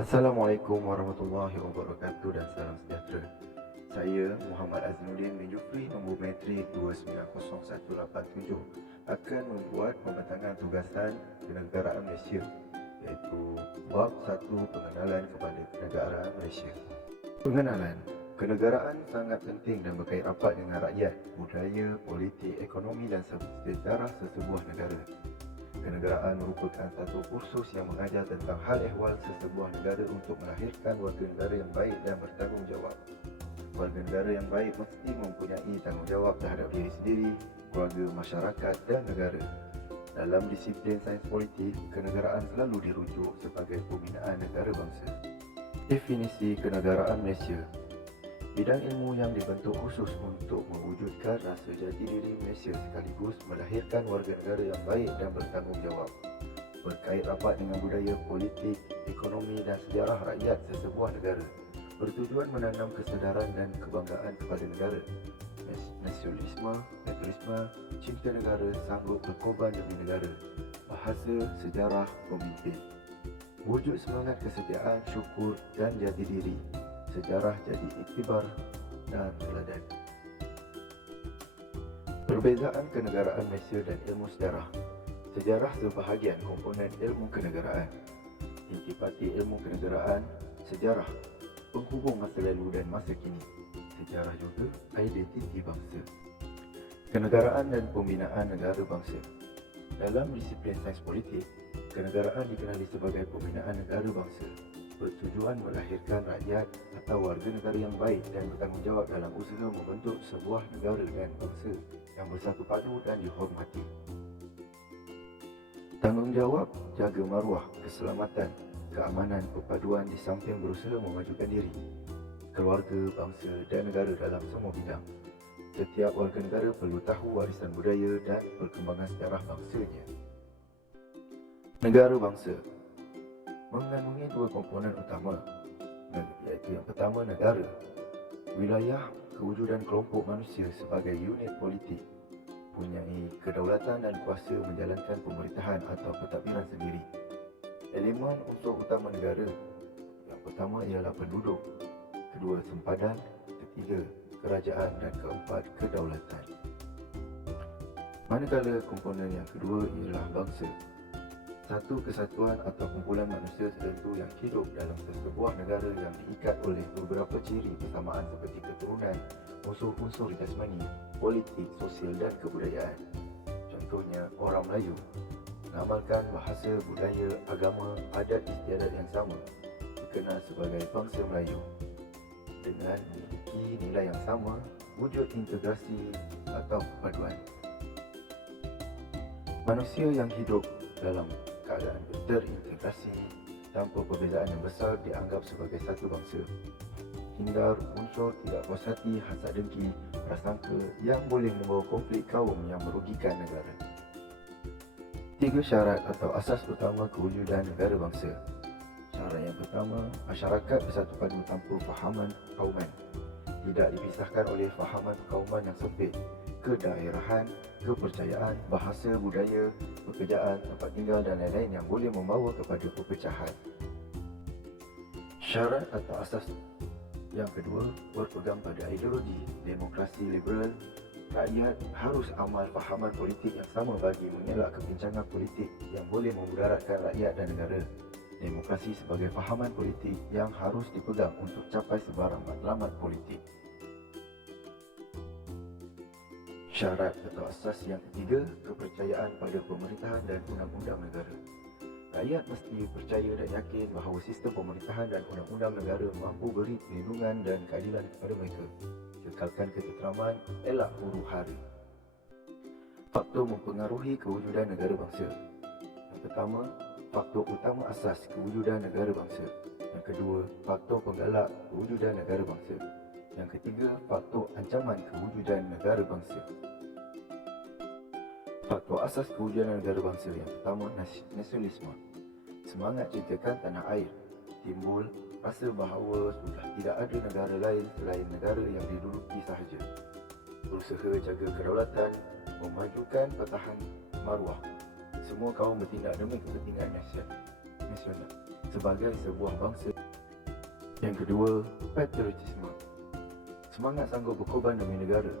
Assalamualaikum warahmatullahi wabarakatuh dan salam sejahtera. Saya Muhammad Aznuddin bin Jufri, nombor metrik 290187, akan membuat pembentangan tugasan kenegaraan Malaysia, iaitu bab 1 pengenalan kepada kenegaraan Malaysia. Pengenalan kenegaraan sangat penting dan berkait rapat dengan rakyat, budaya, politik, ekonomi dan sejarah sesebuah negara. Kenegaraan merupakan satu kursus yang mengajar tentang hal ehwal sesebuah negara untuk melahirkan warga negara yang baik dan bertanggungjawab. Warga negara yang baik mesti mempunyai tanggungjawab terhadap diri sendiri, keluarga, masyarakat dan negara. Dalam disiplin sains politik, kenegaraan selalu dirujuk sebagai pembinaan negara bangsa. Definisi kenegaraan Malaysia: bidang ilmu yang dibentuk khusus untuk mewujudkan rasa jati diri Malaysia sekaligus melahirkan warga negara yang baik dan bertanggungjawab. Berkait rapat dengan budaya, politik, ekonomi dan sejarah rakyat sesebuah negara. Bertujuan menanam kesedaran dan kebanggaan kepada negara. Nasionalisme, patriotisme, cinta negara, sanggup berkorban demi negara. Bahasa, sejarah, pemimpin. Wujud semangat kesetiaan, syukur dan jati diri. Sejarah jadi iktibar dan teladan. Perbezaan kenegaraan Malaysia dan ilmu sejarah. Sejarah sebahagian komponen ilmu kenegaraan. Intipati ilmu kenegaraan, sejarah, penghubung masa lalu dan masa kini. Sejarah juga identiti bangsa. Kenegaraan dan pembinaan negara bangsa. Dalam disiplin sains politik, kenegaraan dikenali sebagai pembinaan negara bangsa, bertujuan melahirkan rakyat atau warga negara yang baik dan bertanggungjawab dalam usaha membentuk sebuah negara dan bangsa yang bersatu padu dan dihormati. Tanggungjawab jaga maruah, keselamatan, keamanan, perpaduan di samping berusaha memajukan diri, keluarga, bangsa dan negara dalam semua bidang. Setiap warga negara perlu tahu warisan budaya dan perkembangan sejarah bangsanya. Negara bangsa mengandungi dua komponen utama, iaitu yang pertama negara, wilayah kewujudan kelompok manusia sebagai unit politik, mempunyai kedaulatan dan kuasa menjalankan pemerintahan atau pentadbiran sendiri. Elemen unsur utama negara, yang pertama ialah penduduk, kedua sempadan, ketiga kerajaan dan keempat kedaulatan. Manakala komponen yang kedua ialah bangsa, satu kesatuan atau kumpulan manusia tertentu yang hidup dalam sesebuah negara yang diikat oleh beberapa ciri persamaan seperti keturunan, unsur-unsur jasmani, politik, sosial dan kebudayaan. Contohnya, orang Melayu mengamalkan bahasa, budaya, agama, adat istiadat yang sama, dikenal sebagai bangsa Melayu. Dengan memiliki nilai yang sama, wujud integrasi atau perpaduan. Manusia yang hidup dalam keadaan terintegrasi tanpa perbezaan yang besar dianggap sebagai satu bangsa. Hindar unsur tidak puas hati, hasad dengki, prasangka yang boleh membawa konflik kaum yang merugikan negara. Tiga syarat atau asas utama kewujudan negara bangsa. Syarat yang pertama, masyarakat bersatu padu tanpa fahaman kauman. Tidak dipisahkan oleh fahaman kauman yang sempit, kedaerahan, kepercayaan, bahasa, budaya, pekerjaan, tempat tinggal dan lain-lain yang boleh membawa kepada perpecahan. Syarat atau asas yang kedua berpegang pada ideologi demokrasi liberal. Rakyat harus amal fahaman politik yang sama bagi mengelak kebincangan politik yang boleh memudaratkan rakyat dan negara. Demokrasi sebagai fahaman politik yang harus dipegang untuk capai sebarang matlamat politik. Syarat atau asas yang ketiga, kepercayaan pada pemerintahan dan undang-undang negara. Rakyat mesti percaya dan yakin bahawa sistem pemerintahan dan undang-undang negara mampu beri perlindungan dan keadilan kepada mereka. Kekalkan ketenteraman, elak huru-hara. Faktor mempengaruhi kewujudan negara bangsa. Yang pertama, faktor utama asas kewujudan negara bangsa. Yang kedua, faktor penggalak kewujudan negara bangsa. Yang ketiga, faktor ancaman kewujudan negara bangsa. Faktor asas kewujudan negara bangsa yang pertama, nasionalisme. Semangat cintakan tanah air. Timbul rasa bahawa sudah tidak ada negara lain selain negara yang diduduki sahaja. Berusaha jaga kedaulatan, memajukan pertahanan maruah. Semua kaum bertindak demi kepentingan nasional. sebagai sebuah bangsa. Yang kedua, patriotisme. Semangat sanggup berkorban demi negara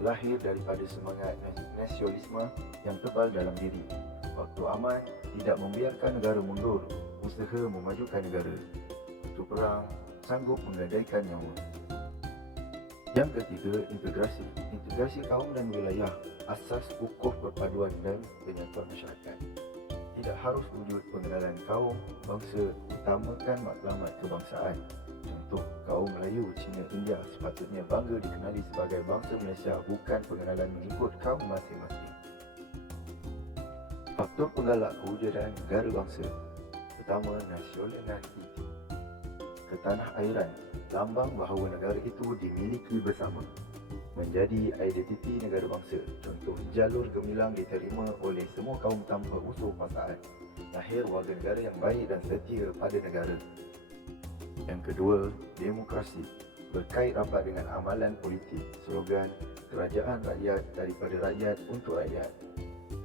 lahir daripada semangat nasionalisme yang tebal dalam diri. Waktu aman, tidak membiarkan negara mundur, usaha memajukan negara. Waktu perang, sanggup menggadaikan nyawa. Yang ketiga, integrasi. Integrasi kaum dan wilayah, asas kukuh perpaduan dan penyatuan masyarakat. Tidak harus wujud pengenalan kaum, bangsa, utamakan matlamat kebangsaan. Contoh, kaum Melayu, Cina, India sepatutnya bangga dikenali sebagai bangsa Malaysia, bukan pengenalan mengikut kaum masing-masing. Faktor penggalak kewujudan negara bangsa. Pertama, nasionaliti. Ketanah airan, lambang bahawa negara itu dimiliki bersama. Menjadi identiti negara bangsa. Contoh, jalur gemilang diterima oleh semua kaum tanpa unsur paksaan. Lahir warga negara yang baik dan setia pada negara. Yang kedua, demokrasi. Berkait rapat dengan amalan politik. Slogan, kerajaan rakyat daripada rakyat untuk rakyat.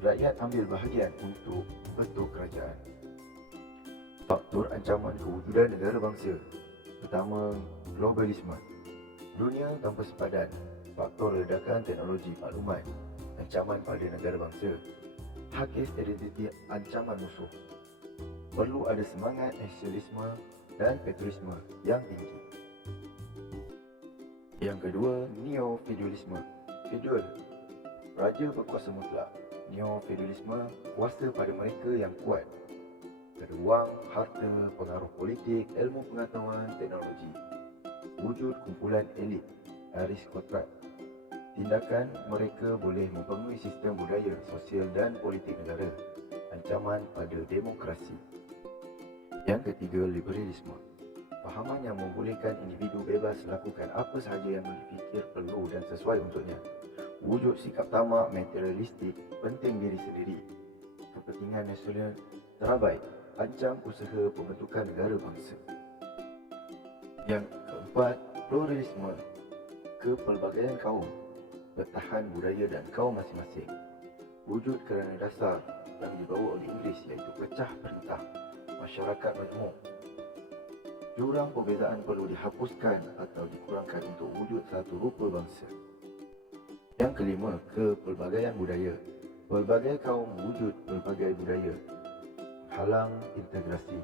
Rakyat ambil bahagian untuk bentuk kerajaan. Faktor ancaman kewujudan negara bangsa. Pertama, globalisme. Dunia tanpa sepadan. Faktor ledakan teknologi maklumat. Ancaman pada negara bangsa. Hakis identiti ancaman musuh. Perlu ada semangat nasionalisme dan patriotisme yang tinggi. Yang kedua, neo-feudalisme. Feudal, raja berkuasa mutlak. Neo-feudalisme, kuasa pada mereka yang kuat. Ada wang, harta, pengaruh politik, ilmu pengetahuan, teknologi. Wujud kumpulan elit, aristokrat. Tindakan mereka boleh mempengaruhi sistem budaya, sosial dan politik negara. Ancaman pada demokrasi. Yang ketiga, liberalisme. Fahaman yang membolehkan individu bebas lakukan apa sahaja yang difikir perlu dan sesuai untuknya. Wujud sikap tamak, materialistik, penting diri sendiri. Kepentingan nasional terabai, ancam usaha pembentukan negara bangsa. Yang keempat, pluralisme. Kepelbagaian kaum, bertahan budaya dan kaum masing-masing. Wujud kerana dasar yang dibawa oleh Inggeris iaitu pecah perintah, masyarakat majmuk. Jurang perbezaan perlu dihapuskan atau dikurangkan untuk wujud satu rupa bangsa. Yang kelima, kepelbagaian budaya. Pelbagai kaum wujud pelbagai budaya. Halang integrasi.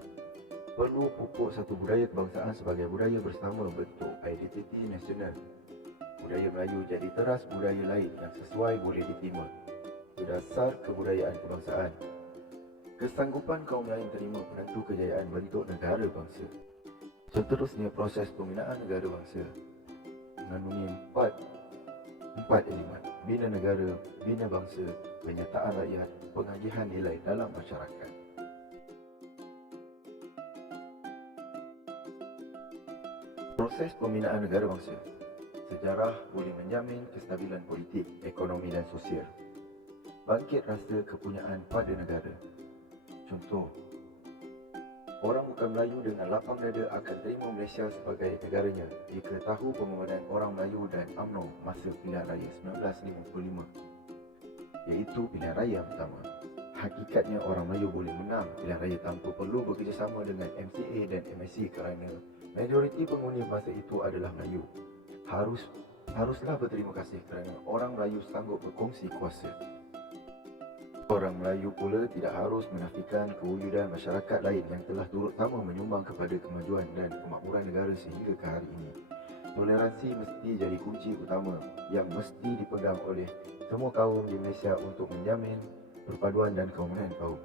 Perlu pupuk satu budaya kebangsaan sebagai budaya bersama bentuk identiti nasional. Budaya Melayu jadi teras budaya lain yang sesuai boleh diterima. Berdasar kebudayaan kebangsaan. Kesanggupan kaum lain terima penentu kejayaan bentuk negara bangsa. Seterusnya, proses pembinaan negara bangsa mengandungi empat elemen: bina negara, bina bangsa, penyertaan rakyat, pengajihan nilai dalam masyarakat. Proses pembinaan negara bangsa. Sejarah boleh menjamin kestabilan politik, ekonomi dan sosial. Bangkit rasa kepunyaan pada negara. Contoh, orang bukan Melayu dengan lapang dada akan terima Malaysia sebagai negaranya jika tahu pengorbanan orang Melayu dan UMNO masa pilihan raya 1955, iaitu pilihan raya yang pertama. Hakikatnya orang Melayu boleh menang pilihan raya tanpa perlu bekerjasama dengan MCA dan MSC kerana majoriti pengundi masa itu adalah Melayu. Haruslah berterima kasih kerana orang Melayu sanggup berkongsi kuasa. Orang Melayu pula tidak harus menafikan kewujudan masyarakat lain yang telah turut sama menyumbang kepada kemajuan dan kemakmuran negara sehingga ke hari ini. Toleransi mesti jadi kunci utama yang mesti dipegang oleh semua kaum di Malaysia untuk menjamin perpaduan dan keamanan kaum.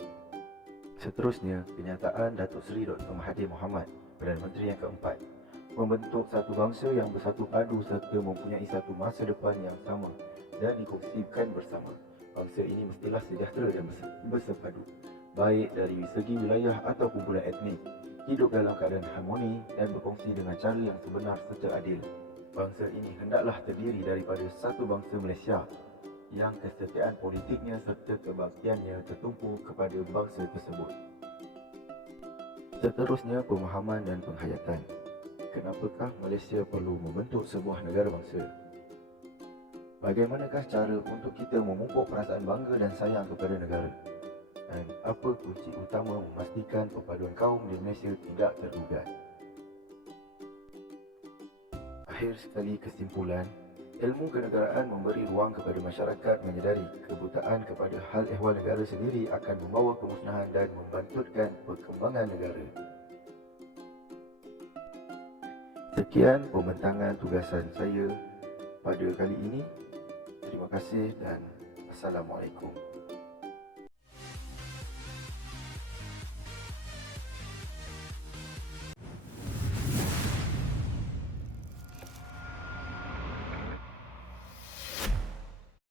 Seterusnya, kenyataan Datuk Seri Dr. Mahathir Mohamad, Perdana Menteri yang keempat, membentuk satu bangsa yang bersatu padu serta mempunyai satu masa depan yang sama dan dikongsikan bersama. Bangsa ini mestilah sejahtera dan bersepadu, baik dari segi wilayah atau kumpulan etnik, hidup dalam keadaan harmoni dan berkongsi dengan cara yang sebenar serta adil. Bangsa ini hendaklah terdiri daripada satu bangsa Malaysia yang kesetiaan politiknya serta kebaktiannya tertumpu kepada bangsa tersebut. Seterusnya, pemahaman dan penghayatan. Kenapakah Malaysia perlu membentuk sebuah negara bangsa? Bagaimanakah cara untuk kita memupuk perasaan bangga dan sayang kepada negara? dan apa kunci utama memastikan perpaduan kaum di Malaysia tidak tergugat. Akhir sekali kesimpulan, ilmu kenegaraan memberi ruang kepada masyarakat menyedari kebutaan kepada hal ehwal negara sendiri akan membawa kemusnahan dan membantutkan perkembangan negara. Sekian pembentangan tugasan saya pada kali ini. Terima kasih dan Assalamualaikum.